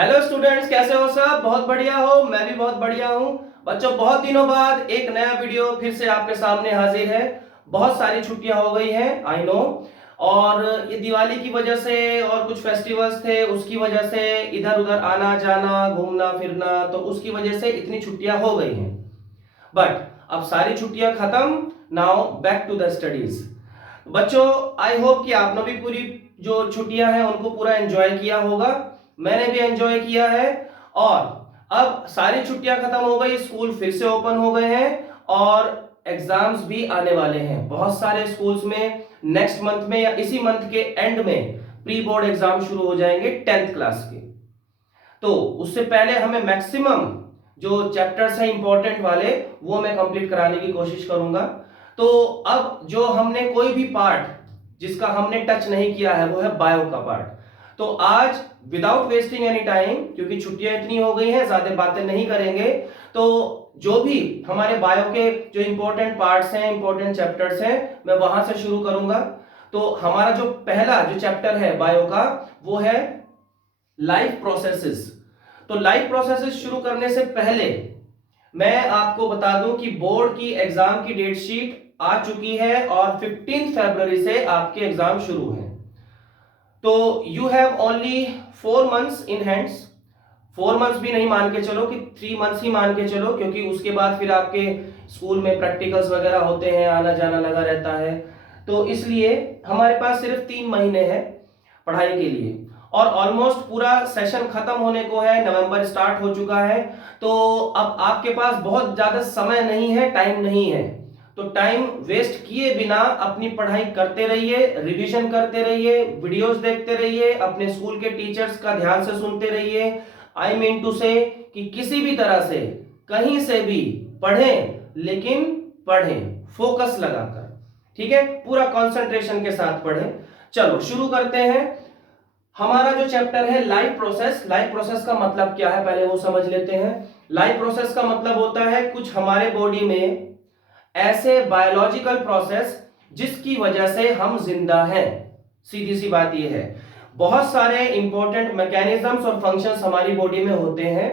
Hello students, कैसे हो सब? बहुत बढ़िया हो? मैं भी बहुत बढ़िया हूँ। बच्चों, बहुत दिनों बाद एक नया वीडियो फिर से आपके सामने हाजिर है। बहुत सारी छुट्टियां हो गई हैं, आई नो। और ये दिवाली की वजह से और कुछ फेस्टिवल्स थे, उसकी वजह से इधर उधर आना जाना, घूमना फिरना, तो उसकी वजह से इतनी छुट्टियां हो गई हैं। बट अब सारी छुट्टियां खत्म, now back to the studies. बच्चों, आई होप कि आपने भी पूरी जो छुट्टियां हैं उनको पूरा एंजॉय किया होगा। मैंने भी एंजॉय किया है। और अब सारी छुट्टियां खत्म हो गई, स्कूल फिर से ओपन हो गए हैं और एग्जाम्स भी आने वाले हैं। बहुत सारे स्कूल्स में नेक्स्ट मंथ में या इसी मंथ के एंड में प्री बोर्ड एग्जाम शुरू हो जाएंगे 10th क्लास के। तो उससे पहले हमें मैक्सिमम जो चैप्टर्स हैं इंपॉर्टेंट वाले, वो मैं कंप्लीट कराने की कोशिश करूंगा। तो अब जो हमने कोई भी पार्ट जिसका हमने टच नहीं किया है वो है बायो का पार्ट। तो आज विदाउट वेस्टिंग एनी टाइम, क्योंकि छुट्टियां इतनी हो गई हैं, ज्यादा बातें नहीं करेंगे। तो जो भी हमारे बायो के जो इंपॉर्टेंट पार्ट्स हैं, इंपॉर्टेंट चैप्टर्स हैं, मैं वहां से शुरू करूंगा। तो हमारा जो पहला जो चैप्टर है बायो का, वो है लाइफ प्रोसेसेस। तो लाइफ प्रोसेसेस शुरू करने से पहले मैं आपको बता दूं कि बोर्ड की एग्जाम की डेट शीट आ चुकी है और 15 फरवरी से आपके एग्जाम शुरू हैं। तो you have only 4 months in hands. 4 months भी नहीं मान के चलो, कि 3 मंथ्स ही मान के चलो, क्योंकि उसके बाद फिर आपके स्कूल में प्रैक्टिकल्स वगैरह होते हैं, आना जाना लगा रहता है। तो इसलिए हमारे पास सिर्फ 3 महीने हैं पढ़ाई के लिए। और ऑलमोस्ट पूरा सेशन खत्म होने को है, नवंबर स्टार्ट हो चुका है। तो अब आपके पास बहुत ज्यादा समय नहीं है, टाइम नहीं है। तो टाइम वेस्ट किए बिना अपनी पढ़ाई करते रहिए, रिवीजन करते रहिए, वीडियोस देखते रहिए, अपने स्कूल के टीचर्स का ध्यान से सुनते रहिए। आई मीन टू से कि किसी भी तरह से कहीं से भी पढ़ें, लेकिन पढ़ें फोकस लगाकर। ठीक है, पूरा कंसंट्रेशन के साथ पढ़ें। चलो शुरू करते हैं। हमारा जो चैप्टर है लाइफ प्रोसेस। लाइफ प्रोसेस का मतलब क्या है, पहले वो समझ लेते हैं। लाइफ प्रोसेस का मतलब होता है कुछ हमारे बॉडी में ऐसे बायोलॉजिकल प्रोसेस जिसकी वजह से हम जिंदा हैं। सीधी सी बात यह है। बहुत सारे इंपॉर्टेंट मैकेनिज्म्स और फंक्शंस हमारी बॉडी में होते हैं।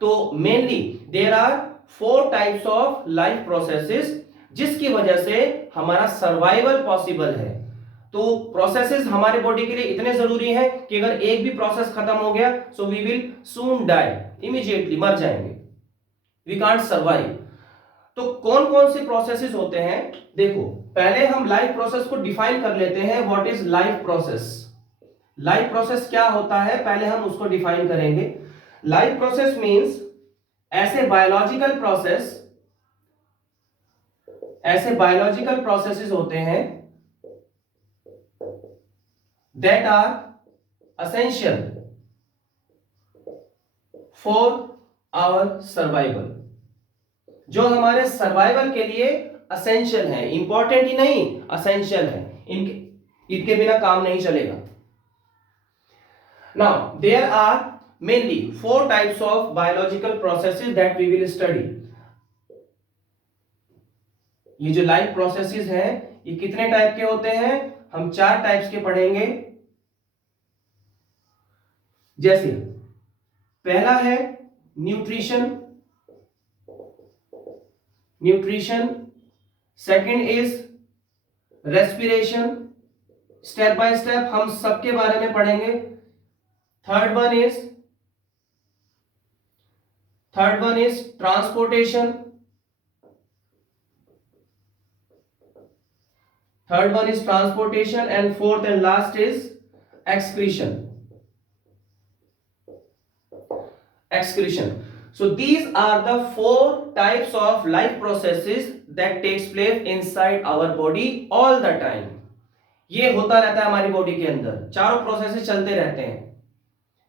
तो mainly there are 4 types of life processes जिसकी वजह से हमारा सर्वाइवल पॉसिबल है। तो प्रोसेसेस हमारे बॉडी के लिए इतने जरूरी हैं कि अगर एक भी प्रोसेस खत्म हो गया, so we will soon die, immediately मर जाएंगे, वी कांट सर्वाइव। तो कौन कौन से प्रोसेसेस होते हैं, देखो। पहले हम लाइफ प्रोसेस को डिफाइन कर लेते हैं। What is life process? Life process क्या होता है, पहले हम उसको डिफाइन करेंगे। लाइफ प्रोसेस मींस ऐसे बायोलॉजिकल प्रोसेसेस होते हैं that are essential for our survival, जो हमारे सर्वाइवल के लिए असेंशियल है। इंपॉर्टेंट ही नहीं, असेंशियल है। इनके बिना काम नहीं चलेगा। Now there are mainly 4 types of biological processes that we will study. ये जो लाइफ प्रोसेसेस हैं, ये कितने टाइप के होते हैं? हम 4 टाइप्स के पढ़ेंगे। जैसे पहला है nutrition. Second is respiration. Step by step हम सबके बारे में पढ़ेंगे। Third one is transportation. And fourth and last is excretion. So these are the 4 types of life processes that takes place inside our body all the time. ये होता रहता है हमारी बॉडी के अंदर, चारों प्रोसेसेस चलते रहते हैं।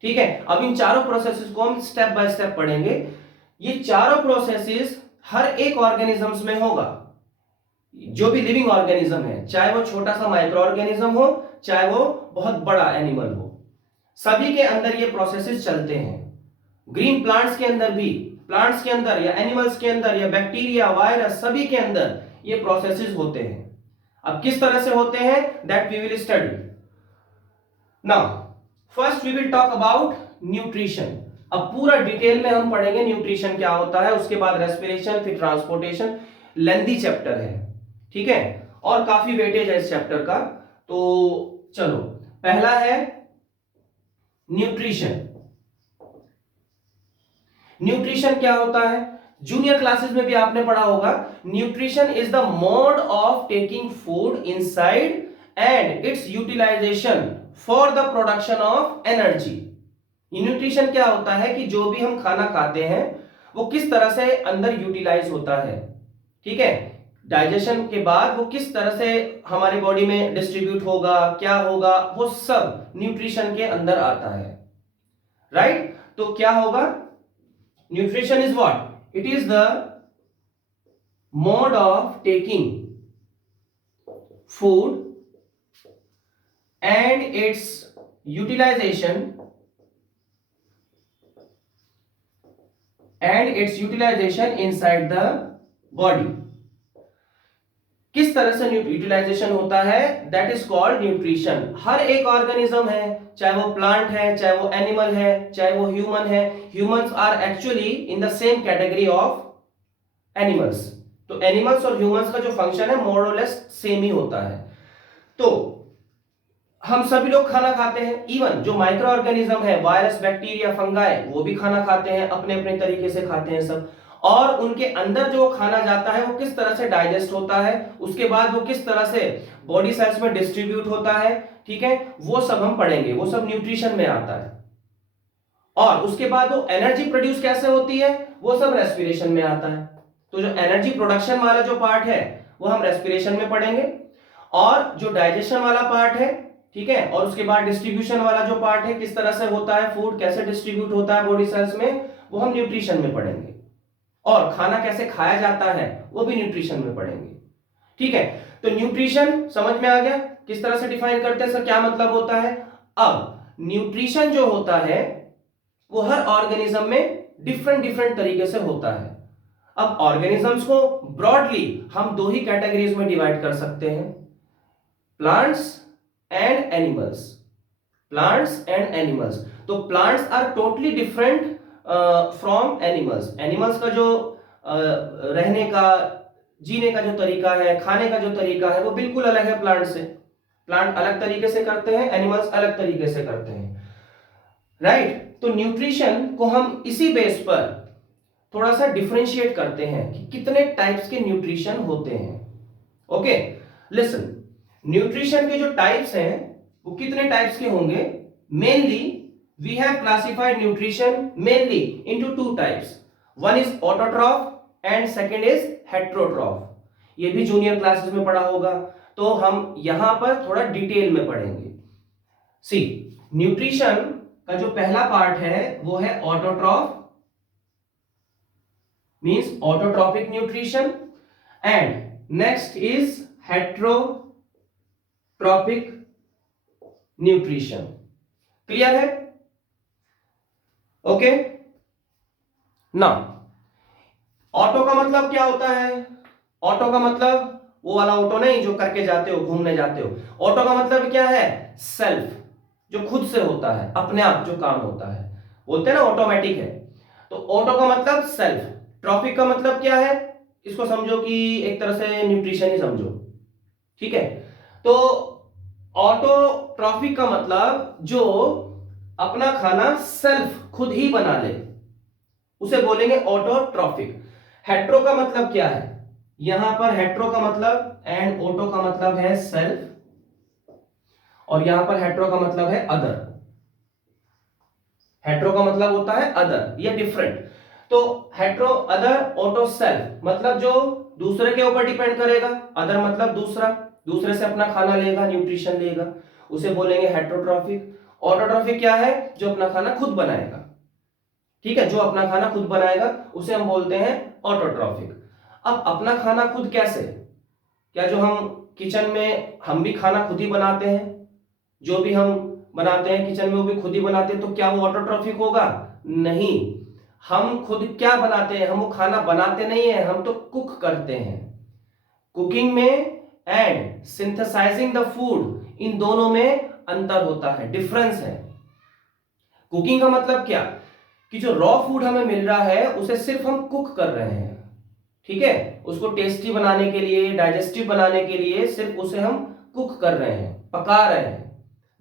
ठीक है, अब इन चारों प्रोसेसेस को हम स्टेप बाय स्टेप पढ़ेंगे। ये चारों प्रोसेसेस हर एक ऑर्गेनिजम्स में होगा, जो भी लिविंग ऑर्गेनिज्म है, चाहे वो छोटा सा माइक्रो ऑर्गेनिज्म हो, चाहे वो बहुत बड़ा एनिमल हो, सभी के अंदर ये प्रोसेसेस चलते हैं। ग्रीन प्लांट्स के अंदर भी, प्लांट्स के अंदर या एनिमल्स के अंदर या बैक्टीरिया, वायरस, सभी के अंदर ये प्रोसेसेस होते हैं। अब किस तरह से होते हैं, that we will study. Now first we will talk about nutrition. अब पूरा डिटेल में हम पढ़ेंगे न्यूट्रिशन क्या होता है, उसके बाद रेस्पिरेशन, फिर ट्रांसपोर्टेशन। लेंथी चैप्टर है, ठीक है, और काफी वेटेज है इस चैप्टर का। तो चलो, पहला है न्यूट्रिशन। न्यूट्रिशन क्या होता है, जूनियर क्लासेस में भी आपने पढ़ा होगा। Nutrition is the mode of taking food inside and its utilization for the production of energy. Nutrition क्या होता है कि जो भी हम खाना खाते हैं वो किस तरह से अंदर यूटिलाइज होता है, ठीक है, डाइजेशन के बाद वो किस तरह से हमारी बॉडी में डिस्ट्रीब्यूट होगा, क्या होगा, वो सब न्यूट्रिशन के अंदर आता है, राइट। तो क्या होगा, nutrition is what, it is the mode of taking food and its utilization inside the body। किस तरह से यूटिलाइजेशन होता है, दैट इज कॉल्ड न्यूट्रिशन। हर एक ऑर्गेनिज्म है, चाहे वो प्लांट है, चाहे वो एनिमल है, चाहे वो ह्यूमन है। Humans are actually in the same category of animals. तो एनिमल्स और ह्यूमंस का जो फंक्शन है मोर और लेस सेम ही होता है। तो हम सभी लोग खाना खाते हैं, इवन जो माइक्रो ऑर्गेनिज्म है, वायरस, बैक्टीरिया, फंगाई, वो भी खाना खाते हैं, अपने अपने तरीके से खाते हैं सब। और उनके अंदर जो खाना जाता है वो किस तरह से डाइजेस्ट होता है, उसके बाद वो किस तरह से बॉडी सेल्स में डिस्ट्रीब्यूट होता है, ठीक है, वो सब हम पढ़ेंगे, वो सब न्यूट्रिशन में आता है। और उसके बाद वो एनर्जी प्रोड्यूस कैसे होती है, वो सब रेस्पिरेशन में आता है। तो जो एनर्जी प्रोडक्शन वाला जो पार्ट है वो हम रेस्पिरेशन में पढ़ेंगे, और जो डाइजेशन वाला पार्ट है, ठीक है, और उसके बाद डिस्ट्रीब्यूशन वाला जो पार्ट है, किस तरह से होता है फूड, कैसे डिस्ट्रीब्यूट होता है बॉडी सेल्स में, वो हम न्यूट्रिशन में पढ़ेंगे। और खाना कैसे खाया जाता है वो भी न्यूट्रिशन में पढ़ेंगे, ठीक है। तो न्यूट्रिशन समझ में आ गया, किस तरह से डिफाइन करते हैं, सर क्या मतलब होता है। अब न्यूट्रिशन जो होता है वो हर ऑर्गेनिज्म में डिफरेंट डिफरेंट तरीके से होता है। अब ऑर्गेनिजम्स को ब्रॉडली हम दो ही कैटेगरीज में डिवाइड कर सकते हैं, plants and animals. Plants and animals, तो plants are totally different from animals. Animals का जो रहने का, जीने का जो तरीका है, खाने का जो तरीका है, वो बिल्कुल अलग है प्लांट से। प्लांट अलग तरीके से करते हैं, एनिमल्स अलग तरीके से करते हैं, राइट। तो न्यूट्रिशन को हम इसी बेस पर थोड़ा सा डिफरेंशिएट करते हैं कि कितने टाइप्स के न्यूट्रिशन होते हैं। ओके, लिसन, न्यूट्रिशन के जो टाइप्स हैं वो कितने टाइप्स के होंगे। Mainly we have classified nutrition mainly into two types, one is autotroph and second is heterotroph। ये भी जूनियर क्लासेस में पढ़ा होगा, तो हम यहां पर थोड़ा डिटेल में पढ़ेंगे। सी, न्यूट्रिशन का जो पहला पार्ट है वो है autotroph, means autotrophic nutrition, and next is heterotrophic nutrition. Clear है, ओके। ना, ऑटो का मतलब क्या होता है, ऑटो का मतलब वो वाला ऑटो नहीं जो करके जाते हो, घूमने जाते हो। ऑटो का मतलब क्या है, सेल्फ, जो खुद से होता है, अपने आप जो काम होता है, बोलते हैं ना ऑटोमेटिक है। तो ऑटो का मतलब सेल्फ। ट्रॉपिक का मतलब क्या है, इसको समझो कि एक तरह से न्यूट्रिशन ही समझो, ठीक है। तो ऑटोट्रॉफिक का मतलब जो अपना खाना सेल्फ खुद ही बना ले, उसे बोलेंगे ऑटोट्रॉफिक। हेट्रो का मतलब क्या है, यहां पर हेट्रो का मतलब एंड ऑटो का मतलब है सेल्फ, और यहां पर हेट्रो का मतलब है अदर। हेट्रो का मतलब होता है अदर, ये डिफरेंट। तो हेट्रो अदर, ऑटो सेल्फ, मतलब जो दूसरे के ऊपर डिपेंड करेगा, अदर मतलब दूसरा, दूसरे से अपना खाना लेगा, न्यूट्रिशन लेगा, उसे बोलेंगे हेट्रोट्रॉफिक। ऑटोट्रॉफिक क्या है, जो अपना खाना खुद बनाएगा, ठीक है, जो अपना खाना खुद बनाएगा उसे हम बोलते हैं ऑटोट्रॉफिक। अब अपना खाना खुद कैसे, क्या जो हम किचन में हम भी खाना खुद ही बनाते हैं, जो भी हम बनाते हैं किचन में वो भी खुद ही बनाते हैं, तो क्या वो ऑटोट्रॉफिक होगा, नहीं। हम खुद क्या बनाते हैं, हम वो खाना बनाते नहीं है, हम तो कुक करते हैं। कुकिंग में एंड सिंथेसाइजिंग द फूड, इन दोनों में अंतर होता है, डिफरेंस है। कुकिंग का मतलब क्या, कि जो रॉ फूड हमें मिल रहा है उसे सिर्फ हम कुक कर रहे हैं, ठीक है, उसको टेस्टी बनाने के लिए, डाइजेस्टिव बनाने के लिए सिर्फ उसे हम कुक कर रहे हैं, पका रहे हैं,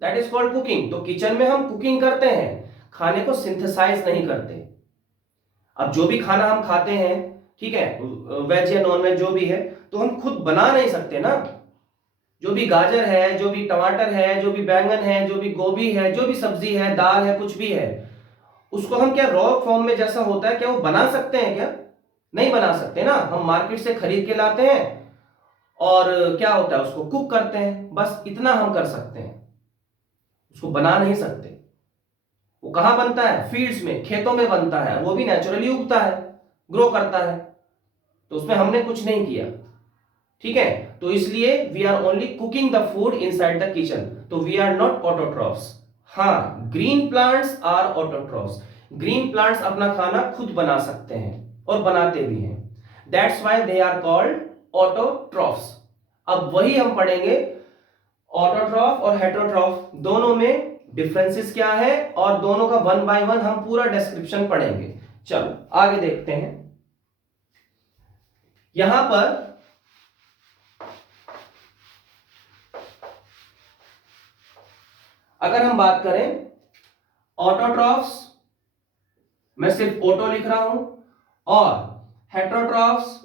दैट इज कॉल्ड कुकिंग। तो किचन में हम कुकिंग करते हैं, खाने को सिंथेसाइज नहीं करते। अब जो भी खाना हम खाते हैं, ठीक है, वेज या नॉन वेज जो भी है, तो हम खुद बना नहीं सकते ना। जो भी गाजर है, जो भी टमाटर है, जो भी बैंगन है, जो भी गोभी है, जो भी सब्जी है, दाल है, कुछ भी है, उसको हम क्या रॉ फॉर्म में जैसा होता है क्या वो बना सकते हैं क्या? नहीं बना सकते ना। हम मार्केट से खरीद के लाते हैं और क्या होता है उसको कुक करते हैं, बस इतना हम कर सकते हैं, उसको बना नहीं सकते। वो कहां बनता है? फील्ड्स में, खेतों में बनता है, वो भी नेचुरली उगता है, ग्रो करता है, तो उसमें हमने कुछ नहीं किया, ठीक है। तो इसलिए we are only cooking the food inside the kitchen, तो वी आर नॉट ऑटोट्रॉफ्स। हाँ, green plants are autotrophs. Green plants अपना खाना खुद बना सकते हैं और बनाते भी हैं, that's why they are called autotrophs. अब वही हम पढ़ेंगे, ऑटोट्रॉफ और हेटरोट्रॉफ दोनों में डिफरेंसेस क्या है, और दोनों का वन बाय वन हम पूरा डिस्क्रिप्शन पढ़ेंगे। चलो आगे देखते हैं। यहां पर अगर हम बात करें ऑटोट्रॉफ्स, मैं सिर्फ ऑटो लिख रहा हूं, और हेटरोट्रॉफ्स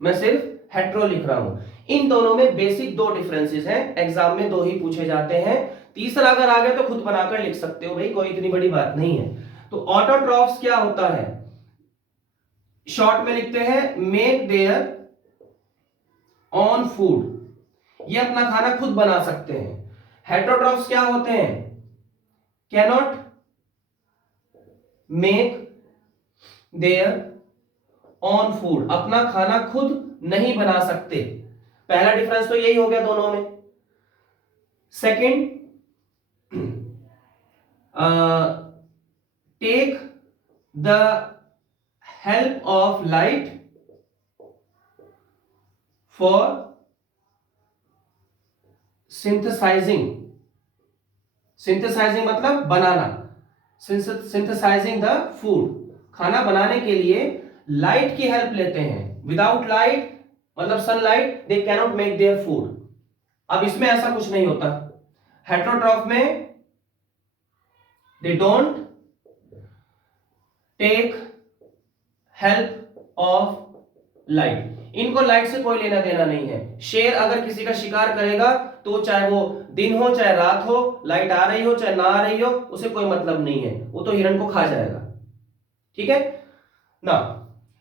मैं सिर्फ हेट्रो लिख रहा हूं। इन दोनों में बेसिक दो डिफरेंसेस हैं, एग्जाम में दो ही पूछे जाते हैं, तीसरा अगर आ गया तो खुद बनाकर लिख सकते हो भाई, कोई इतनी बड़ी बात नहीं है। तो ऑटोट्रॉफ्स क्या होता है, शॉर्ट में लिखते हैं मेक देयर ऑन फूड, ये अपना खाना खुद बना सकते हैं। हेटरोट्रॉफ्स क्या होते हैं, cannot make there on food, अपना खाना खुद नहीं बना सकते। पहला डिफरेंस तो यही हो गया दोनों में। Second, take the help of light for synthesizing, synthesizing मतलब बनाना, सिंथेसाइजिंग द फूड, खाना बनाने के लिए लाइट की हेल्प लेते हैं। विदाउट लाइट मतलब sunlight they cannot make their food. अब इसमें ऐसा कुछ नहीं होता, हेटरोट्रॉफ में they don't take help of light, इनको लाइट से कोई लेना देना नहीं है। शेर अगर किसी का शिकार करेगा तो चाहे वो दिन हो चाहे रात हो, लाइट आ रही हो चाहे ना आ रही हो, उसे कोई मतलब नहीं है, वो तो हिरण को खा जाएगा, ठीक है ना।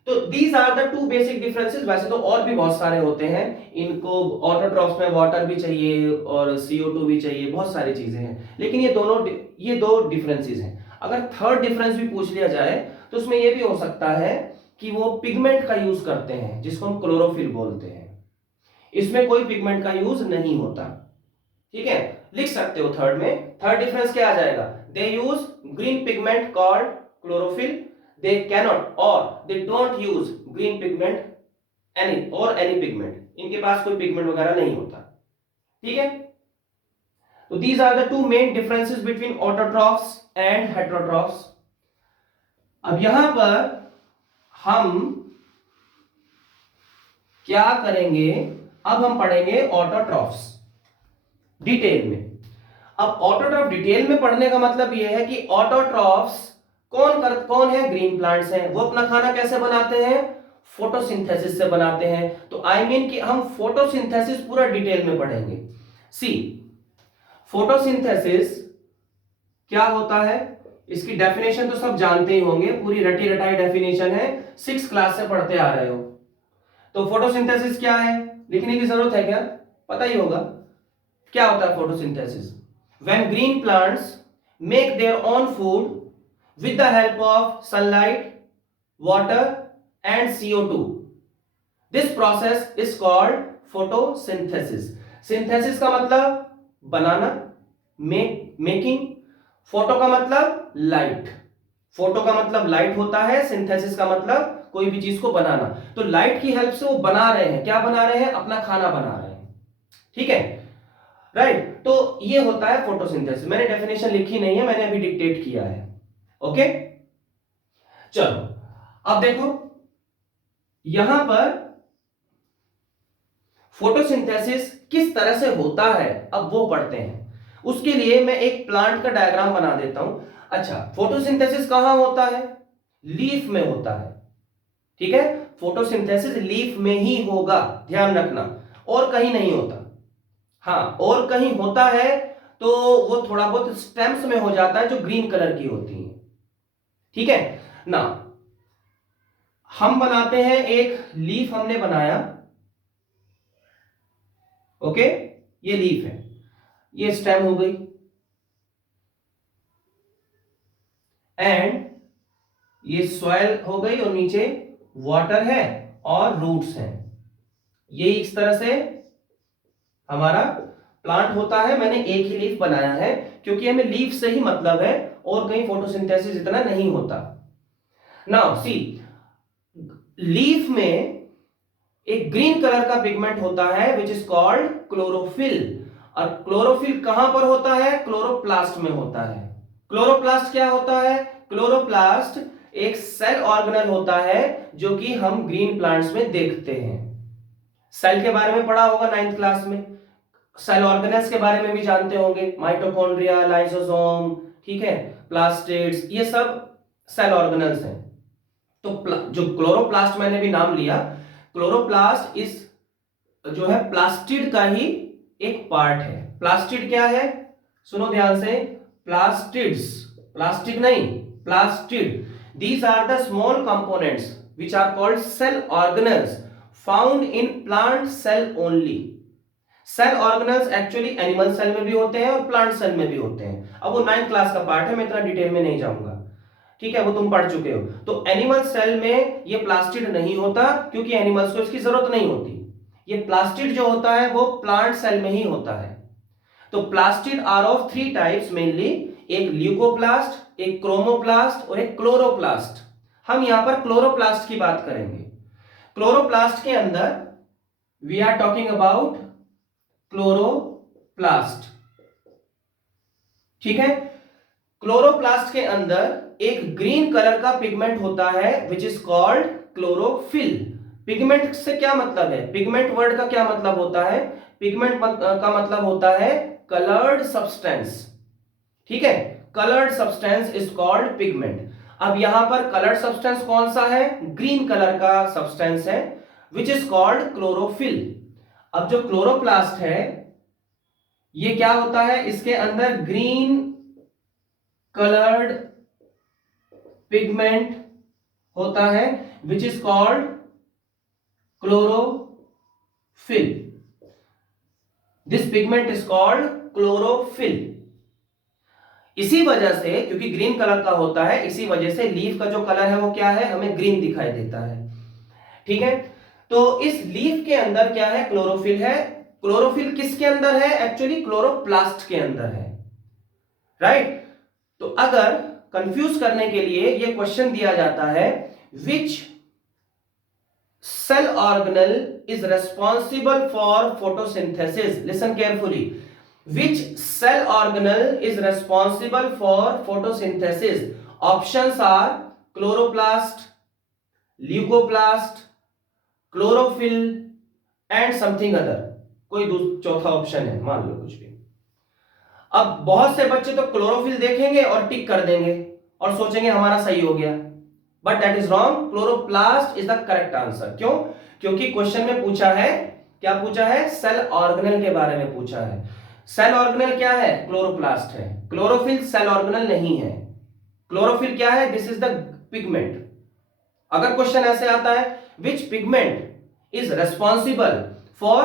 तो these are the two basic differences. वैसे तो और भी बहुत सारे होते हैं, इनको ऑटोट्रॉफ्स में वाटर भी चाहिए और CO2 भी चाहिए, बहुत सारी चीजें हैं, लेकिन ये दो डिफरेंसेस हैं। अगर थर्ड डिफरेंस भी पूछ लिया जाए तो उसमें यह भी हो सकता है कि वो पिगमेंट का यूज करते हैं, जिसको हम क्लोरोफिल बोलते हैं। इसमें कोई पिगमेंट का यूज नहीं होता, ठीक है, लिख सकते हो थर्ड में। थर्ड डिफरेंस क्या आ जाएगा, they use green pigment called chlorophyll, they cannot or they don't use green pigment any pigment, इनके पास कोई पिगमेंट वगैरह नहीं होता, ठीक है। तो these are the two main differences between autotrophs and heterotrophs। अब यहां पर हम क्या करेंगे, अब हम पढ़ेंगे ऑटोट्रॉफ्स डिटेल में। अब ऑटोट्रॉफ डिटेल में पढ़ने का मतलब यह है कि ऑटोट्रॉफ्स कौन है, ग्रीन प्लांट्स हैं। वो अपना खाना कैसे बनाते हैं, फोटोसिंथेसिस से बनाते हैं। तो आई मीन कि हम फोटोसिंथेसिस पूरा डिटेल में पढ़ेंगे। सी, फोटोसिंथेसिस क्या होता है, इसकी डेफिनेशन तो सब जानते ही होंगे, पूरी रटी रटाई डेफिनेशन है, 6 क्लास से पढ़ते आ रहे हो। तो फोटोसिंथेसिस क्या है, लिखने की जरूरत है क्या, पता ही होगा क्या होता है photosynthesis. When green plants make their own food with the help of sunlight, water and CO2, this process is called photosynthesis। synthesis का मतलब बनाना, मेकिंग, फोटो का मतलब लाइट, फोटो का मतलब लाइट होता है, सिंथेसिस का मतलब कोई भी चीज को बनाना। तो लाइट की हेल्प से वो बना रहे हैं, क्या बना रहे हैं, अपना खाना बना रहे हैं, ठीक है। राइट। तो ये होता है फोटोसिंथेसिस। मैंने डेफिनेशन लिखी नहीं है, मैंने अभी डिक्टेट किया है। ओके, चलो अब देखो यहां पर फोटोसिंथेसिस किस तरह से होता है, अब वो पढ़ते हैं। उसके लिए मैं एक प्लांट का डायग्राम बना देता हूं। अच्छा, फोटोसिंथेसिस कहां होता है? लीफ में होता है। ठीक है, फोटोसिंथेसिस लीफ में ही होगा, ध्यान रखना, और कहीं नहीं होता। हाँ, और कहीं होता है तो वो थोड़ा बहुत स्टेम्स में हो जाता है जो ग्रीन कलर की होती है। ठीक है ना, हम बनाते हैं एक लीफ, हमने बनाया। ओके, ये लीफ है, ये स्टेम हो गई, एंड ये सॉइल हो गई, और नीचे वाटर है और रूट्स हैं। ये इस तरह से हमारा प्लांट होता है। मैंने एक ही लीफ बनाया है क्योंकि हमें लीफ से ही मतलब है, और कहीं फोटोसिंथेसिस इतना नहीं होता। नाउ सी, लीफ में एक ग्रीन कलर का पिगमेंट होता है विच इज कॉल्ड क्लोरोफिल। और क्लोरोफिल कहां पर होता है? क्लोरोप्लास्ट में होता है। क्लोरोप्लास्ट क्या होता है? क्लोरोप्लास्ट एक सेल ऑर्गेनल होता है जो कि हम ग्रीन प्लांट्स में देखते हैं। सेल के बारे में पढ़ा होगा 9th क्लास में। सेल ऑर्गेनल्स के बारे में भी जानते होंगे, माइटोकॉन्ड्रिया, लाइसोसोम, ठीक है, प्लास्टिड्स, ये सब सेल ऑर्गेनल्स हैं। तो जो क्लोरोप्लास्ट मैंने भी नाम लिया, क्लोरोप्लास्ट इस जो है प्लास्टिड का ही एक पार्ट है। प्लास्टिड क्या है? सुनो ध्यान से, प्लास्टिड्स, प्लास्टिक नहीं, plastid, these are the small components which are called cell organelles found in plant cell only. Cell organelles actually animal cell में भी होते हैं और प्लांट सेल में भी होते हैं। अब वो 9th क्लास का पार्ट है, मैं इतना डिटेल में नहीं जाऊंगा, ठीक है, वो तुम पढ़ चुके हो। तो एनिमल सेल में ये प्लास्टिड नहीं होता क्योंकि एनिमल्स को इसकी जरूरत नहीं होती। ये प्लास्टिड जो होता है वो प्लांट सेल में ही होता है। तो plastid are of 3 types mainly, एक ल्यूकोप्लास्ट, एक क्रोमोप्लास्ट और एक क्लोरोप्लास्ट। हम यहां पर क्लोरोप्लास्ट की बात करेंगे। क्लोरोप्लास्ट के अंदर we are talking about chloroplast, ठीक है। क्लोरोप्लास्ट के अंदर एक ग्रीन कलर का पिगमेंट होता है which is called chlorophyll. Pigment से क्या मतलब है? पिगमेंट वर्ड का क्या मतलब होता है? पिगमेंट का मतलब होता है कलर्ड सब्सटेंस, ठीक है। Coloured substance is called pigment. अब यहां पर कलर्ड सब्सटेंस कौन सा है? ग्रीन कलर का सब्सटेंस है विच इज कॉल्ड क्लोरोफिल। अब जो क्लोरोप्लास्ट है ये क्या होता है? इसके अंदर ग्रीन कलर्ड पिगमेंट होता है which is called chlorophyll. This pigment is called chlorophyll. इसी वजह से, क्योंकि ग्रीन कलर का होता है, इसी वजह से लीफ का जो कलर है वो क्या है? हमें ग्रीन दिखाई देता है, ठीक है। तो इस लीफ के अंदर क्या है? क्लोरोफिल है। क्लोरोफिल किसके अंदर है? एक्चुअली क्लोरोप्लास्ट के अंदर है, राइट। तो अगर कंफ्यूज करने के लिए ये क्वेश्चन दिया जाता है, which cell organelle is responsible for photosynthesis, listen carefully, which cell organelle is responsible for photosynthesis? Options are chloroplast, leucoplast, chlorophyll and something other। कोई चौथा ऑप्शन है, मान लो कुछ भी। अब बहुत से बच्चे तो क्लोरोफिल देखेंगे और टिक कर देंगे और सोचेंगे हमारा सही हो गया, but that is wrong. Chloroplast is the correct answer. क्यों? क्योंकि क्वेश्चन में पूछा है, क्या पूछा है? सेल ऑर्गेनल के बारे में पूछा है। सेल ऑर्गेनल क्या है? क्लोरोप्लास्ट है। क्लोरोफिल सेल ऑर्गेनल नहीं है। क्लोरोफिल क्या है? This is the pigment. अगर क्वेश्चन ऐसे आता है which pigment is responsible for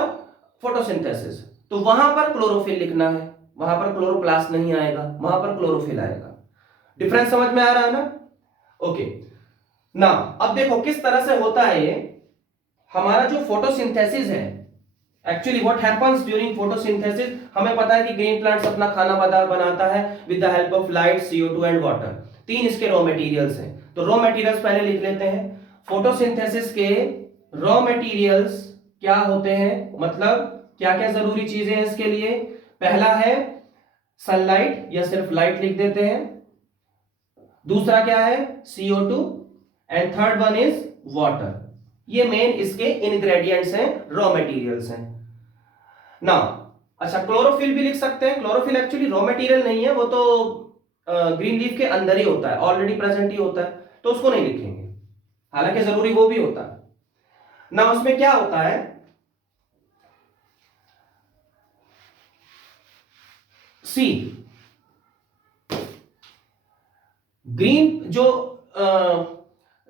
photosynthesis, तो वहां पर क्लोरोफिल लिखना है, वहां पर क्लोरोप्लास्ट नहीं आएगा, वहां पर क्लोरोफिल आएगा। डिफरेंस समझ में आ रहा है ना? ओके ना, अब देखो किस तरह से होता है ये हमारा जो फोटोसिंथेसिस है। Actually what happens during photosynthesis, हमें पता है कि ग्रीन प्लांट्स अपना खाना बनाता है with the help of light, CO2 and water. 3 इसके रॉ मटेरियल्स हैं। तो रॉ मटेरियल्स पहले लिख लेते हैं। फोटोसिंथेसिस के रॉ मटेरियल्स क्या होते हैं, मतलब क्या क्या जरूरी चीजें हैं इसके लिए? पहला है सनलाइट या सिर्फ लाइट लिख देते हैं, दूसरा क्या है CO2 and third one is water. ये मेन इसके इंग्रेडिएंट्स हैं, रॉ मटेरियल्स हैं ना। अच्छा, क्लोरोफिल भी लिख सकते हैं। क्लोरोफिल एक्चुअली रॉ मटेरियल नहीं है, वो तो ग्रीन लीफ के अंदर ही होता है, ऑलरेडी प्रेजेंट ही होता है, तो उसको नहीं लिखेंगे, हालांकि जरूरी वो भी होता है ना। उसमें क्या होता है, सी ग्रीन जो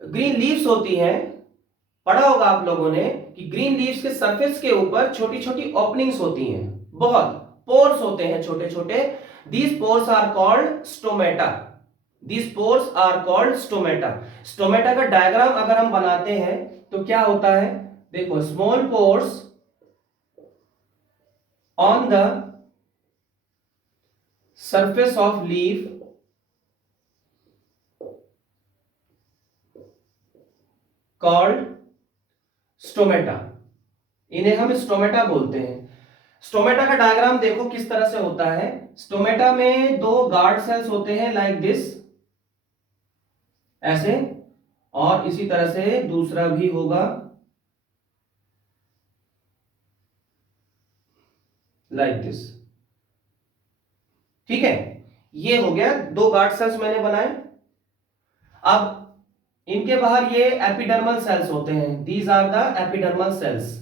ग्रीन लीव्स होती हैं, पढ़ा होगा आप लोगों ने कि ग्रीन लीव्स के सरफेस के ऊपर छोटी छोटी ओपनिंग्स होती हैं, बहुत पोर्स होते हैं छोटे छोटे। These pores are called stomata. These pores are called stomata. Stomata का डायग्राम अगर हम बनाते हैं तो क्या होता है, देखो, small pores on the surface of leaf called stomata. इन्हें हम स्टोमेटा बोलते हैं। स्टोमेटा का डायग्राम देखो किस तरह से होता है। स्टोमेटा में दो गार्ड सेल्स होते हैं लाइक दिस, ऐसे, और इसी तरह से दूसरा भी होगा लाइक दिस। ठीक है, ये हो गया, दो गार्ड सेल्स मैंने बनाए। अब इनके बाहर ये एपिडर्मल सेल्स होते हैं, these are the epidermal cells.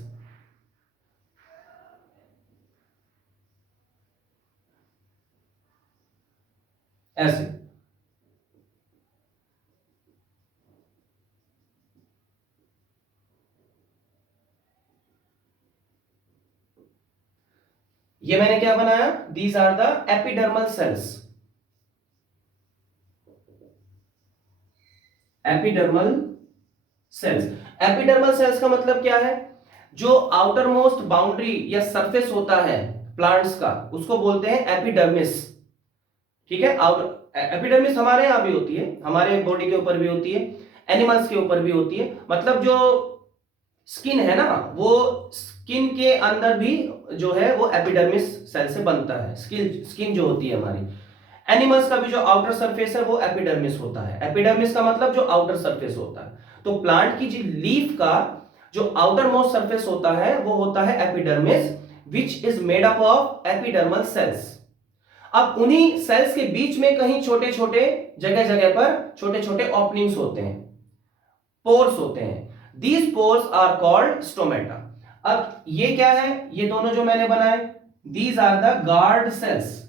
ऐसे ये मैंने क्या बनाया, these are the epidermal cells. Epidermal cells, epidermal cells का मतलब क्या है, जो आउटर मोस्ट बाउंड्री या सरफेस होता है प्लांट्स का, उसको बोलते हैं एपिडर्मिस। ठीक है, एपिडर्मिस हमारे यहां भी होती है, हमारे बॉडी के ऊपर भी होती है, एनिमल्स के ऊपर भी होती है। मतलब जो स्किन है ना, वो स्किन के अंदर भी जो है वो एपिडर्मिस सेल से बनता है। स्किन जो होती है हमारी, एनिमल्स का भी जो आउटर सरफेस है वो एपिडर्मिस होता है। एपिडर्मिस का मतलब जो आउटर सरफेस होता है। तो प्लांट की जो लीफ का जो आउटर मोस्ट सरफेस होता है वो होता है epidermis, which is made up of epidermal cells. अब उन्हीं सेल्स के बीच में कहीं छोटे छोटे जगह जगह पर छोटे छोटे ओपनिंग्स होते हैं, पोर्स होते हैं। These pores are called stomata. अब ये क्या है, ये दोनों जो मैंने बनाए, these are the guard cells.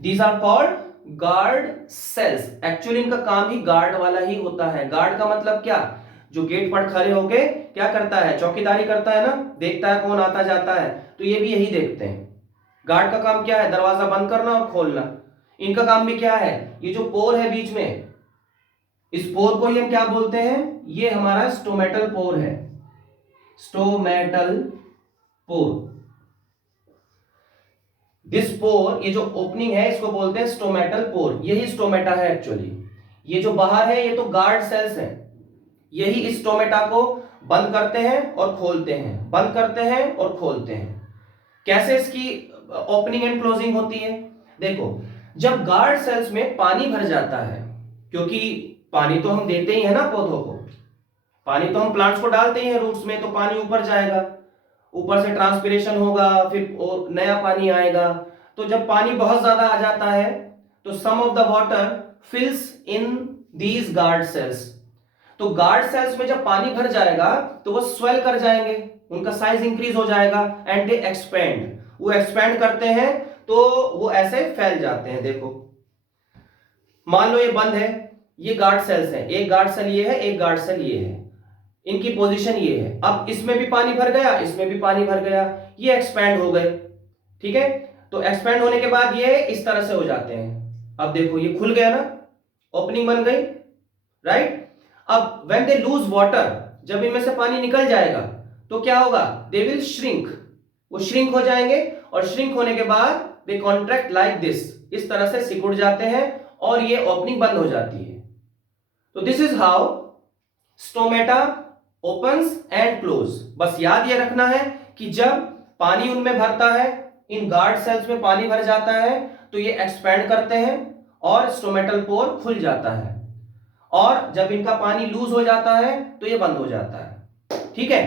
These are called guard cells. Actually इनका काम ही गार्ड वाला ही होता है। गार्ड का मतलब क्या, जो गेट पर खड़े होके क्या करता है, चौकीदारी करता है ना, देखता है कौन आता जाता है, तो ये भी यही देखते हैं। गार्ड का काम क्या है, दरवाजा बंद करना और खोलना। इनका काम भी क्या है, ये जो पोर है बीच में, इस पोर को ही हम क्या बोलते हैं, ये हमारा स्टोमेटल पोर है। स्टोमेटल पोर, दिस पोर, ये जो ओपनिंग है इसको बोलते हैं स्टोमेटल पोर। यही स्टोमेटा है एक्चुअली। ये जो बाहर है ये तो गार्ड सेल्स हैं, यही इस स्टोमेटा को बंद करते हैं और खोलते हैं, बंद करते हैं और खोलते हैं। कैसे इसकी ओपनिंग एंड क्लोजिंग होती है, देखो, जब गार्ड सेल्स में पानी भर जाता है, क्योंकि पानी तो हम देते ही है ना पौधों को, पानी तो हम प्लांट्स को डालते ही है रूट्स में, तो पानी ऊपर जाएगा, ऊपर से ट्रांसपिरेशन होगा, फिर नया पानी आएगा। तो जब पानी बहुत ज्यादा आ जाता है तो some of the water fills in these guard cells. तो गार्ड सेल्स में जब पानी भर जाएगा तो वो स्वेल कर जाएंगे, उनका साइज इंक्रीज हो जाएगा, एंड दे एक्सपेंड, वो एक्सपेंड करते हैं, तो वो ऐसे फैल जाते हैं। देखो, मान लो ये बंद है, ये गार्ड सेल्स हैं, एक गार्ड सेल ये है, एक गार्ड सेल ये है, इनकी पोजीशन ये है। अब इसमें भी पानी भर गया, इसमें भी पानी भर गया, ये एक्सपैंड हो गए। ठीक है, तो एक्सपैंड होने के बाद ये इस तरह से हो जाते हैं। अब देखो ये खुल गया ना, ओपनिंग बन गई, राइट। अब व्हेन दे लूज वाटर, जब इनमें से पानी निकल जाएगा तो क्या होगा, दे विल श्रिंक, वो श्रिंक हो जाएंगे, और श्रिंक होने के बाद दे कॉन्ट्रैक्ट लाइक दिस, इस तरह से सिकुड़ जाते हैं और ये ओपनिंग बंद हो जाती है। तो this is how stomata opens and close. बस याद ये रखना है कि जब पानी उनमें भरता है, इन गार्ड सेल्स में पानी भर जाता है, तो ये एक्सपैंड करते हैं और स्टोमेटल पोर खुल जाता है, और जब इनका पानी लूज हो जाता है तो ये बंद हो जाता है। ठीक है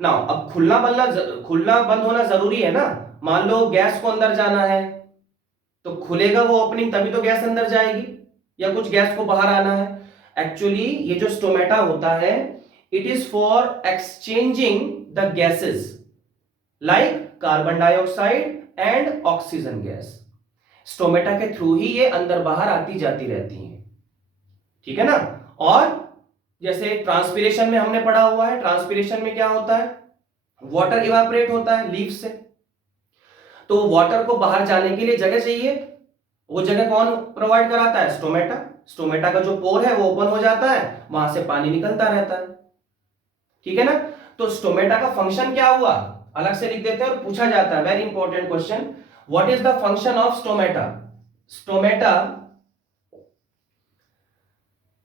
ना। अब खुलना बंद होना जरूरी है ना। मान लो गैस को अंदर जाना है तो खुलेगा वो ओपनिंग, तभी तो गैस अंदर जाएगी, या कुछ गैस को बाहर आना है। एक्चुअली ये जो स्टोमेटा होता है, it is for exchanging the gases like carbon dioxide and oxygen gas. Stomata के थ्रू ही ये अंदर बाहर आती जाती रहती है। ठीक है ना। और जैसे ट्रांसपिरेशन में हमने पढ़ा हुआ है, ट्रांसपिरेशन में क्या होता है, वाटर इवापोरेट होता है लीफ से, तो वाटर को बाहर जाने के लिए जगह चाहिए। वो जगह कौन प्रोवाइड कराता है, स्टोमेटा। स्टोमेटा का जो पोर है वो ओपन हो जाता है, वहां से पानी निकलता रहता है। ठीक है ना। तो स्टोमेटा का फंक्शन क्या हुआ, अलग से लिख देते हैं, और पूछा जाता है, very important question, what is the function of stomata. Stomata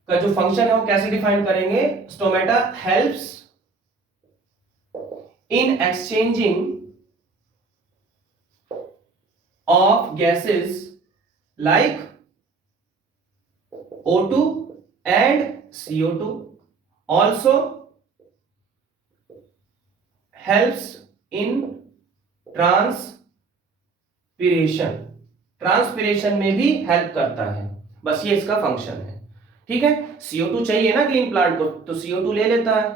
का जो फंक्शन है वो कैसे डिफाइन करेंगे, stomata helps in exchanging of gases like O2 and CO2, also helps in transpiration में भी हेल्प करता है। बस ये इसका फंक्शन है। ठीक है। CO2 चाहिए ना ग्रीन प्लांट को, तो CO2 ले लेता है।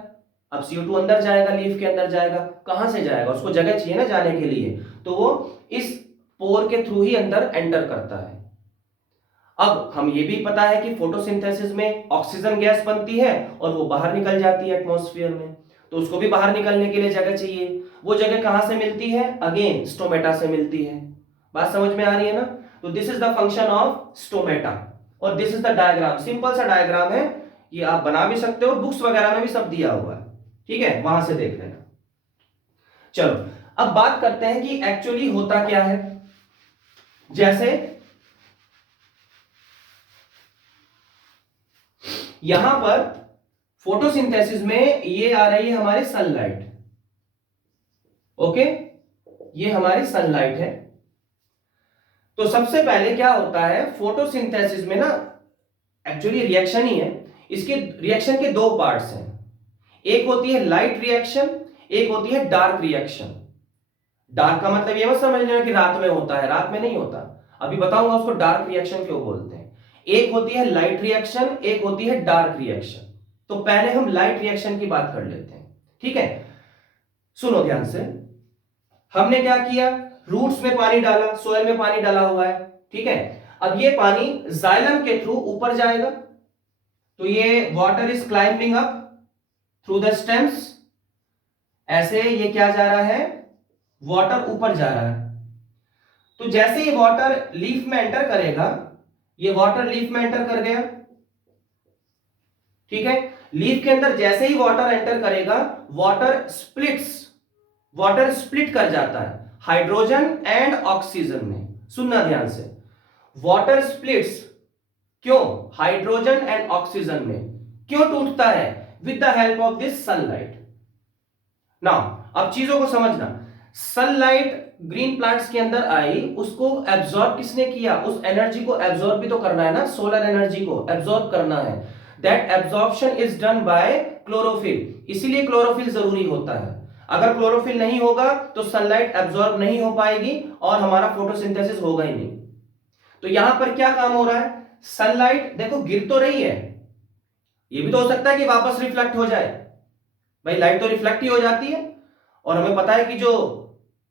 अब CO2 अंदर जाएगा, लीफ के अंदर जाएगा, कहां से जाएगा, उसको जगह चाहिए ना जाने के लिए, तो वो इस पोर के थ्रू ही अंदर एंटर करता है। अब हम ये भी पता है कि फोटोसिंथेसिस में ऑक्सीजन गैस बनती है और वो बाहर निकल जाती है एटमॉस्फेयर में, तो उसको भी बाहर निकलने के लिए जगह चाहिए। वो जगह कहां से मिलती है, अगेन स्टोमेटा से मिलती है। बात समझ में आ रही है ना। तो this is the function of stomata, और this is the diagram, simple सा डायग्राम है, ये आप बना भी सकते हो, बुक्स वगैरह में भी सब दिया हुआ है। ठीक है, वहां से देख लेना। चलो अब बात करते हैं कि एक्चुअली होता क्या है। जैसे यहां पर फोटोसिंथेसिस में ये आ रही है हमारी सनलाइट। ओके, ये हमारी सनलाइट है। तो सबसे पहले क्या होता है फोटोसिंथेसिस में ना, एक्चुअली रिएक्शन ही है, इसके रिएक्शन के दो पार्ट्स हैं। एक होती है लाइट रिएक्शन, एक होती है डार्क रिएक्शन। डार्क का मतलब ये मत समझ लेना कि रात में होता है, रात में नहीं होता, अभी बताऊंगा उसको डार्क रिएक्शन क्यों बोलते हैं। एक होती है लाइट रिएक्शन, एक होती है डार्क रिएक्शन। तो पहले हम लाइट रिएक्शन की बात कर लेते हैं। ठीक है, सुनो ध्यान से। हमने क्या किया, रूट्स में पानी डाला, सोयल में पानी डाला हुआ है। ठीक है, अब ये पानी जाइलम के थ्रू ऊपर जाएगा, तो ये water is climbing up through the stems. ऐसे ये क्या जा रहा है, वाटर ऊपर जा रहा है। तो जैसे ये वाटर लीफ में एंटर करेगा, ये वाटर लीफ में एंटर कर गया। ठीक है, लीफ के अंदर जैसे ही वाटर एंटर करेगा, वाटर स्प्लिट कर जाता है हाइड्रोजन एंड ऑक्सीजन में। सुनना ध्यान से, वाटर स्प्लिट्स क्यों, हाइड्रोजन एंड ऑक्सीजन में। क्यों टूटता है, with the help of this sunlight. Now अब चीजों को समझना, सनलाइट ग्रीन प्लांट्स के अंदर आई, उसको एब्जॉर्ब किसने किया, उस एनर्जी को एब्जॉर्ब भी तो करना है ना, सोलर एनर्जी को एब्जॉर्ब करना है। That absorption is done by chlorophyll, इसीलिए क्लोरोफिल जरूरी होता है। अगर क्लोरोफिल नहीं होगा तो सनलाइट एब्जॉर्ब नहीं हो पाएगी और हमारा फोटोसिंथेसिस होगा ही नहीं। तो यहां पर क्या काम हो रहा है, सनलाइट देखो गिर तो रही है, ये भी तो हो सकता है कि वापस रिफ्लेक्ट हो जाए। भाई लाइट तो रिफ्लेक्ट ही हो जाती है, और हमें पता है कि जो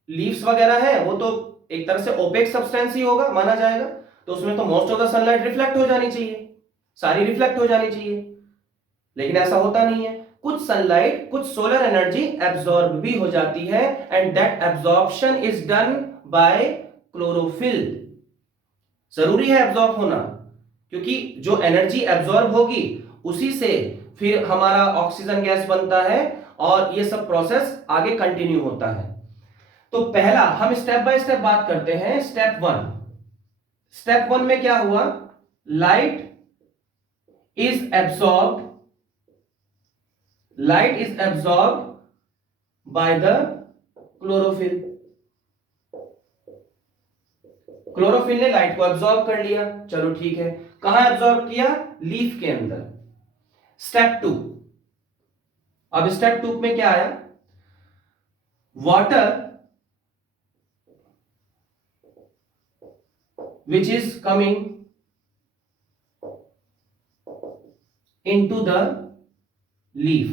लीव्स वगैरह है वो तो एक तरह से ओपेक सब्सटेंस ही होगा, माना जाएगा, तो उसमें तो most of the sunlight reflect हो जानी चाहिए, सारी रिफ्लेक्ट हो जानी चाहिए, लेकिन ऐसा होता नहीं है। कुछ सनलाइट, कुछ सोलर एनर्जी एब्जॉर्ब भी हो जाती है, and that absorption is done by chlorophyll. जरूरी है एब्जॉर्ब होना, क्योंकि जो एनर्जी एब्जॉर्ब होगी उसी से फिर हमारा ऑक्सीजन गैस बनता है, और ये सब प्रोसेस आगे कंटिन्यू होता है। तो पहला हम स्टेप बाय स्टेप बात करते हैं। स्टेप वन में क्या हुआ, light is absorbed by the chlorophyll. Chlorophyll ने लाइट को एब्जॉर्ब कर लिया, चलो ठीक है। कहां एब्जॉर्ब किया? लीफ के अंदर। स्टेप 2, अब स्टेप 2 में क्या आया? Water which is coming into the leaf,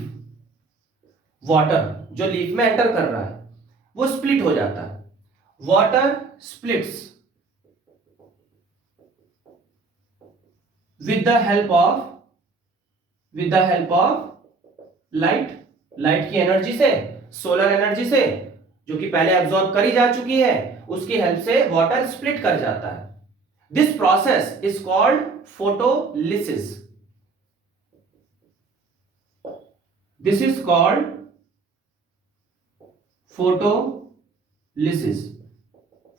water जो लीफ में एंटर कर रहा है वो स्प्लिट हो जाता है। Water splits with the help of light, light की एनर्जी से, सोलर एनर्जी से, जो कि पहले एब्जॉर्ब करी जा चुकी है, उसकी हेल्प से वाटर स्प्लिट कर जाता है। This process is called photolysis. This is called photolysis.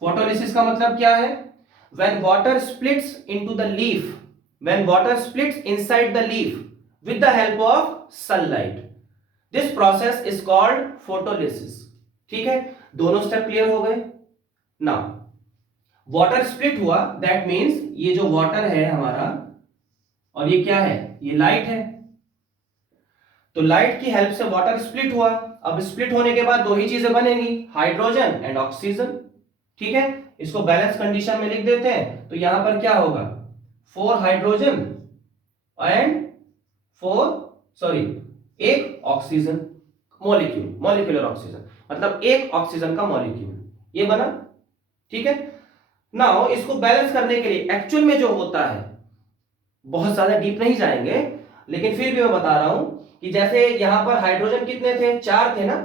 Photolysis का मतलब क्या है? when water splits into the leaf, when water splits inside the leaf with the help of sunlight, this process is called photolysis। ठीक है, दोनों step clear हो गए। Now water split हुआ, दैट मींस ये जो वाटर है हमारा और ये क्या है? ये लाइट है। तो लाइट की हेल्प से वाटर स्प्लिट हुआ। अब स्प्लिट होने के बाद दो ही चीजें बनेंगी, हाइड्रोजन एंड ऑक्सीजन। ठीक है, इसको बैलेंस कंडीशन में लिख देते हैं। तो यहां पर क्या होगा? 4 hydrogen and 1 oxygen molecule, molecular oxygen, मतलब एक ऑक्सीजन का मॉलिक्यूल ये बना। ठीक है, नाउ इसको बैलेंस करने के लिए एक्चुअल में जो होता है, बहुत ज्यादा डीप नहीं जाएंगे, लेकिन फिर भी मैं बता रहा हूं कि जैसे यहां पर हाइड्रोजन कितने थे? 4 थे ना,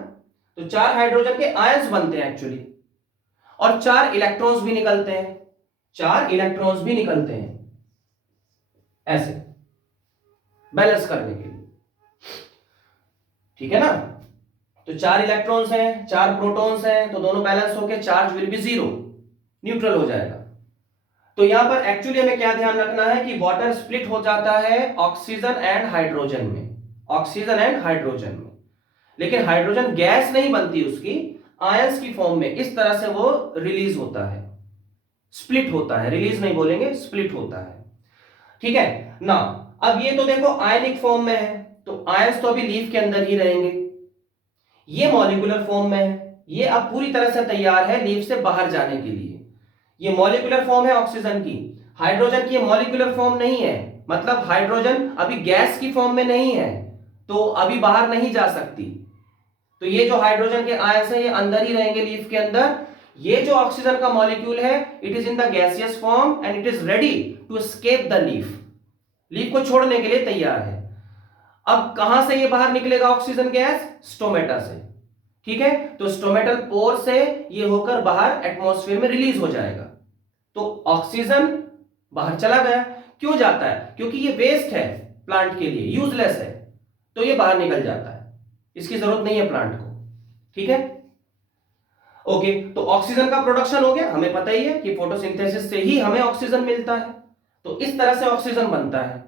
तो 4 हाइड्रोजन के आयंस बनते हैं एक्चुअली, और 4 इलेक्ट्रॉन्स भी निकलते हैं, 4 इलेक्ट्रॉन्स भी निकलते हैं ऐसे बैलेंस करने के लिए। ठीक है ना, तो 4 इलेक्ट्रॉन्स हैं, 4 प्रोटॉन्स हैं, तो दोनों बैलेंस होकर चार्ज विल बी 0, न्यूट्रल हो जाएगा। तो यहां पर एक्चुअली हमें क्या ध्यान रखना है कि वाटर स्प्लिट हो जाता है ऑक्सीजन एंड हाइड्रोजन में, ऑक्सीजन एंड हाइड्रोजन में, लेकिन हाइड्रोजन गैस नहीं बनती, उसकी आयंस की फॉर्म में इस तरह से वो रिलीज होता है, स्प्लिट होता है, रिलीज नहीं बोलेंगे, स्प्लिट होता है। ठीक है ना, अब ये तो देखो आयनिक फॉर्म में है, तो आयंस तो अभी लीफ के अंदर ही रहेंगे। ये मॉलिक्यूलर फॉर्म में है, ये अब पूरी तरह से तैयार है लीफ से बाहर जाने के लिए। ये मॉलिक्यूलर फॉर्म है ऑक्सीजन की, हाइड्रोजन की मॉलिक्यूलर फॉर्म नहीं है, मतलब हाइड्रोजन अभी गैस की फॉर्म में नहीं है, तो अभी बाहर नहीं जा सकती। तो ये जो हाइड्रोजन के आयंस है ये अंदर ही रहेंगे लीफ के अंदर। ये जो ऑक्सीजन का मॉलिक्यूल है, it is in the gaseous form and it is ready to escape the leaf, leaf को छोड़ने के लिए तैयार है। अब कहां से ये बाहर निकलेगा ऑक्सीजन गैस? स्टोमेटा से। ठीक है, तो स्टोमेटल पोर से ये होकर बाहर एटमॉस्फेयर में रिलीज हो जाएगा। तो ऑक्सीजन बाहर चला गया। क्यों जाता है? क्योंकि ये वेस्ट है, प्लांट के लिए यूजलेस है, तो ये बाहर निकल जाता है, इसकी जरूरत नहीं है प्लांट को। ठीक है, ओके, तो ऑक्सीजन का प्रोडक्शन हो गया, हमें पता ही है कि फोटोसिंथेसिस से ही हमें ऑक्सीजन मिलता है, तो इस तरह से ऑक्सीजन बनता है।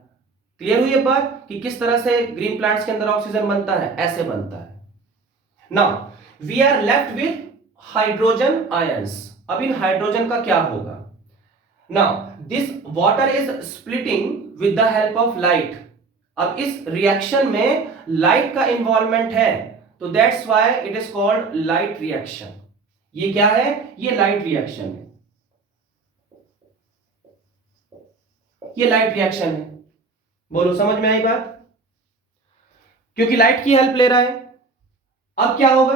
क्लियर हुई ये बात कि किस तरह से ग्रीन प्लांट्स के अंदर ऑक्सीजन बनता है? ऐसे बनता है। Now we are left with hydrogen ions. अब इन हाइड्रोजन का क्या होगा? Now this water is splitting with the help of light. अब इस रिएक्शन में लाइट का इन्वॉल्वमेंट है, तो that's why it is called light reaction. ये क्या है? ये लाइट रिएक्शन है, ये लाइट रिएक्शन है। बोलो, समझ में आई बात? क्योंकि लाइट की हेल्प ले रहा है। अब क्या होगा?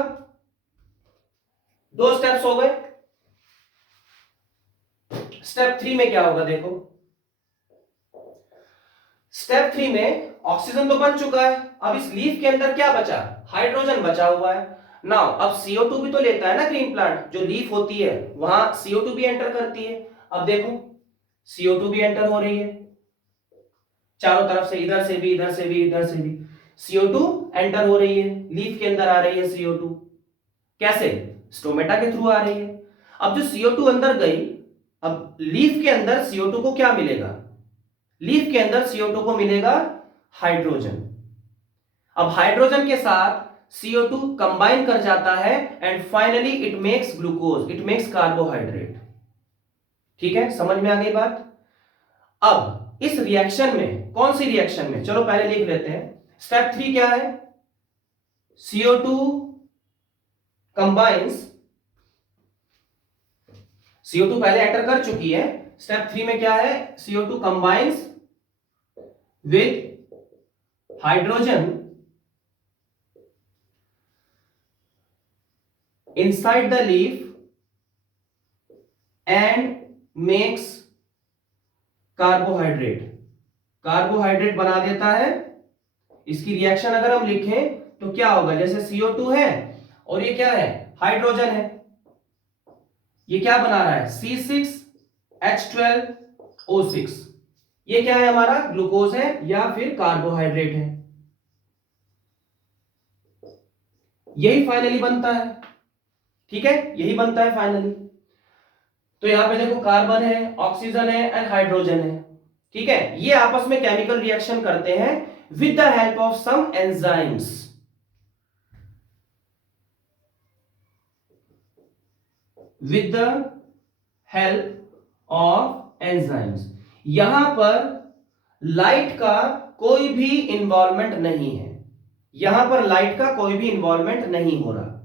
2 स्टेप्स हो गए। स्टेप 3 में क्या होगा? देखो, स्टेप 3 में ऑक्सीजन तो बन चुका है, अब इस लीफ के अंदर क्या बचा? हाइड्रोजन बचा हुआ है। नाउ अब CO2 भी तो लेता है ना ग्रीन प्लांट, जो लीफ होती है वहां CO2 भी एंटर करती है। अब देखो CO2 भी एंटर हो रही है चारों तरफ से, इधर से भी, इधर से भी, इधर से भी CO2 एंटर हो रही है, लीफ के अंदर आ रही है CO2। कैसे? स्टोमेटा के थ्रू आ रही है। अब जो CO2 अंदर गई, अब लीफ के अंदर CO2 को क्या मिलेगा? लीफ के अंदर CO2 को मिलेगा हाइड्रोजन। अब हाइड्रोजन के साथ CO2 कंबाइन कर जाता है and finally it makes glucose, it makes carbohydrate. ठीक है, समझ में आ गई बात। अब इस रिएक्शन में, कौन सी रिएक्शन में, चलो पहले लिख लेते हैं। स्टेप 3 क्या है? CO2 कंबाइंस, CO2 पहले एंटर कर चुकी है। स्टेप 3 में क्या है? CO2 combines with hydrogen inside the leaf and makes carbohydrate, carbohydrate बना देता है। इसकी रिएक्शन अगर हम लिखें तो क्या होगा? जैसे CO2 है और ये क्या है? हाइड्रोजन है, ये क्या बना रहा है? C6H12O6। ये क्या है? हमारा ग्लूकोज है या फिर कार्बोहाइड्रेट है। यही फाइनली बनता है। ठीक है, यही बनता है फाइनली। तो यहां पे देखो कार्बन है, ऑक्सीजन है एंड हाइड्रोजन है। ठीक है, ये आपस में केमिकल रिएक्शन करते हैं with the help of some enzymes. With the help of enzymes. यहां पर लाइट का कोई भी इन्वॉल्वमेंट नहीं है, यहां पर लाइट का कोई भी इन्वॉल्वमेंट नहीं हो रहा।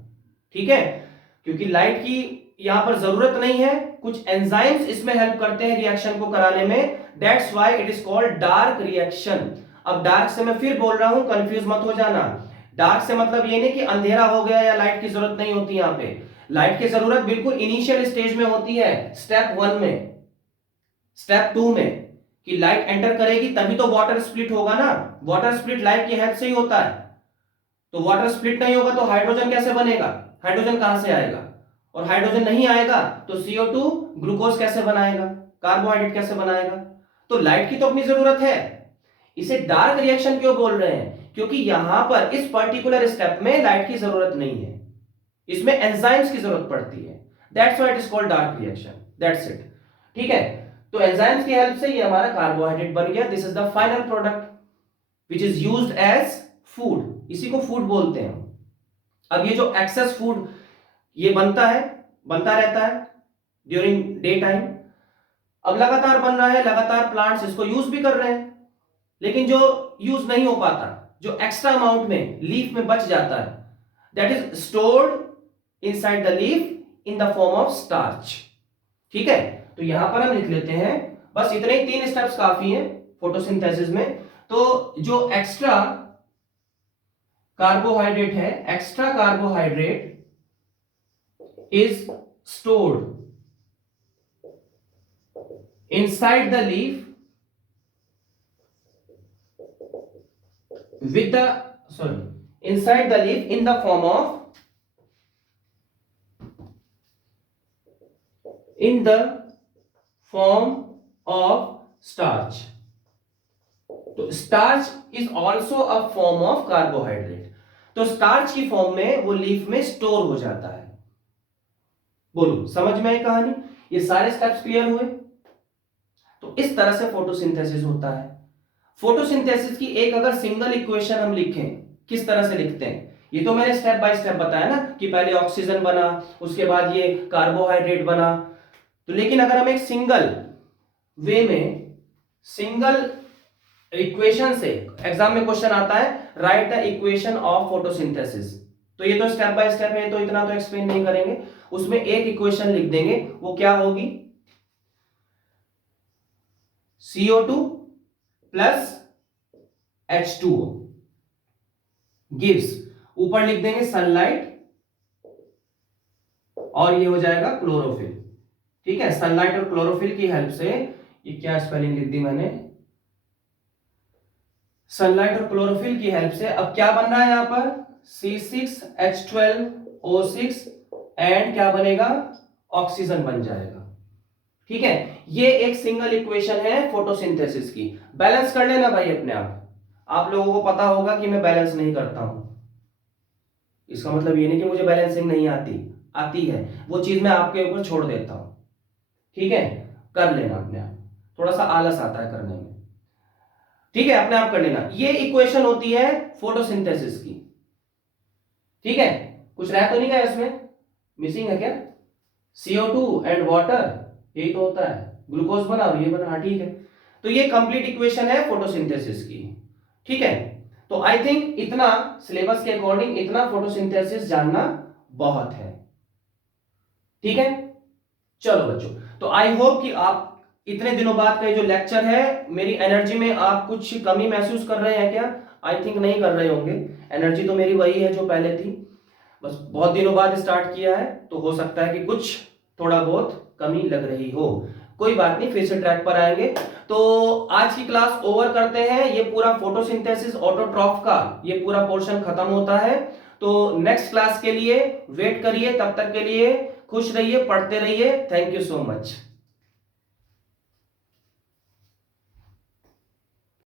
ठीक है, क्योंकि लाइट की यहां पर जरूरत नहीं है, कुछ एंजाइम्स इसमें हेल्प करते हैं रिएक्शन को कराने में। That's why it is called dark reaction. अब डार्क से मैं फिर बोल रहा हूं, कंफ्यूज मत हो जाना। डार्क से मतलब ये नहीं कि अंधेरा हो गया या लाइट की जरूरत नहीं होती। यहां पे लाइट की जरूरत बिल्कुल इनिशियल स्टेज में होती है, स्टेप 1 में, स्टेप 2 में, कि लाइट एंटर करेगी तभी तो वाटर स्प्लिट होगा ना। वाटर स्प्लिट लाइट की हेल्प से ही होता है। तो वाटर स्प्लिट नहीं होगा तो हाइड्रोजन कैसे बनेगा? हाइड्रोजन कहां से आएगा? और हाइड्रोजन नहीं आएगा तो CO2 ग्लूकोज कैसे बनाएगा? कार्बोहाइड्रेट कैसे बनाएगा? तो लाइट की तो अपनी जरूरत है। इसे डार्क रिएक्शन क्यों बोल रहे हैं? क्योंकि यहां पर इस पर्टिकुलर स्टेप में लाइट की जरूरत नहीं है, इसमें एंजाइम्स की जरूरत पड़ती है। That's why it is called dark reaction. That's it. ठीक है, तो एंजाइम्स की हेल्प से ये हमारा कार्बोहाइड्रेट बन गया। This is the final product which is used as food. इसी को फूड बोलते हैं। अब ये जो एक्सेस फूड ये बनता रहता है ड्यूरिंग डे टाइम। अब लगातार बन रहा है, लगातार प्लांट्स इसको यूज भी कर रहे हैं, लेकिन जो यूज नहीं हो पाता, जो एक्स्ट्रा अमाउंट में लीफ में बच जाता है, that is stored inside the leaf in the form of starch. ठीक है, तो यहां पर हम लिख लेते हैं, बस इतने ही 3 स्टेप्स काफी हैं फोटोसिंथेसिस में। तो जो एक्स्ट्रा कार्बोहाइड्रेट है, extra carbohydrate is stored inside the leaf with the inside the leaf in the form of starch. तो starch is also a form of carbohydrate. तो starch की फॉर्म में वो लीफ में स्टोर हो जाता है। बोलो, समझ में आई कहानी? ये सारे स्टेप्स क्लियर हुए? तो इस तरह से फोटोसिंथेसिस होता है। फोटोसिंथेसिस की एक अगर सिंगल इक्वेशन हम लिखें, किस तरह से लिखते हैं? ये तो मैंने स्टेप बाय स्टेप बताया ना, कि पहले ऑक्सीजन बना, उसके बाद ये कार्बोहाइड्रेट बना। तो लेकिन अगर हम एक सिंगल वे में, सिंगल इक्वेशन से, एग्जाम में क्वेश्चन आता है right the equation of photosynthesis, तो ये तो स्टेप बाय स्टेप है, तो इतना तो एक्सप्लेन नहीं करेंगे। उसमें एक इक्वेशन लिख देंगे, वो क्या होगी? CO2 प्लस H2O गिव्स, ऊपर लिख देंगे सनलाइट, और ये हो जाएगा क्लोरोफिल। ठीक है, सनलाइट और क्लोरोफिल की हेल्प से, ये क्या स्पेलिंग लिख दी मैंने, सनलाइट और क्लोरोफिल की हेल्प से अब क्या बन रहा है यहां पर? C6H12O6 एंड क्या बनेगा? ऑक्सीजन बन जाएगा। ठीक है, ये एक सिंगल इक्वेशन है फोटोसिंथेसिस की। बैलेंस कर लेना भाई अपने आप लोगों को पता होगा कि मैं बैलेंस नहीं करता हूं, इसका मतलब ये नहीं कि मुझे बैलेंसिंग नहीं आती है, वो चीज मैं आपके ऊपर छोड़ देता हूं। ठीक है, कर लेना अपने आप, थोड़ा सा आलस आता है करने में। ठीक है, अपने आप कर लेना। ये इक्वेशन होती है फोटोसिंथेसिस की। ठीक है, कुछ रह तो नहीं गया इसमें, मिसिंग है क्या? CO2 एंड वाटर, यही तो होता है, ग्लूकोज बना और ये बना, हाँ ठीक है। तो ये कंप्लीट इक्वेशन है फोटोसिंथेसिस की, ठीक है। तो आई थिंक इतना सिलेबस के अकॉर्डिंग इतना फोटोसिंथेसिस जानना बहुत है, ठीक है। चलो बच्चों, तो आई होप कि आप इतने दिनों बाद का ये जो लेक्चर है, मेरी एनर्जी में आप कुछ कमी महसूस कर रहे हैं क्या? आई थिंक नहीं कर रहे होंगे, एनर्जी तो मेरी वही है जो पहले थी, बस बहुत दिनों बाद स्टार्ट किया है, तो हो सकता है कि कुछ थोड़ा बहुत कमी लग रही हो, कोई बात नहीं, फिर से ट्रैक पर आएंगे। तो आज की क्लास ओवर करते हैं, ये पूरा फोटोसिंथेसिस ऑटोट्रॉफ का ये पूरा पोर्शन खत्म होता है। तो नेक्स्ट क्लास के लिए वेट करिए, तब तक के लिए खुश रहिए, पढ़ते रहिए। Thank you so much.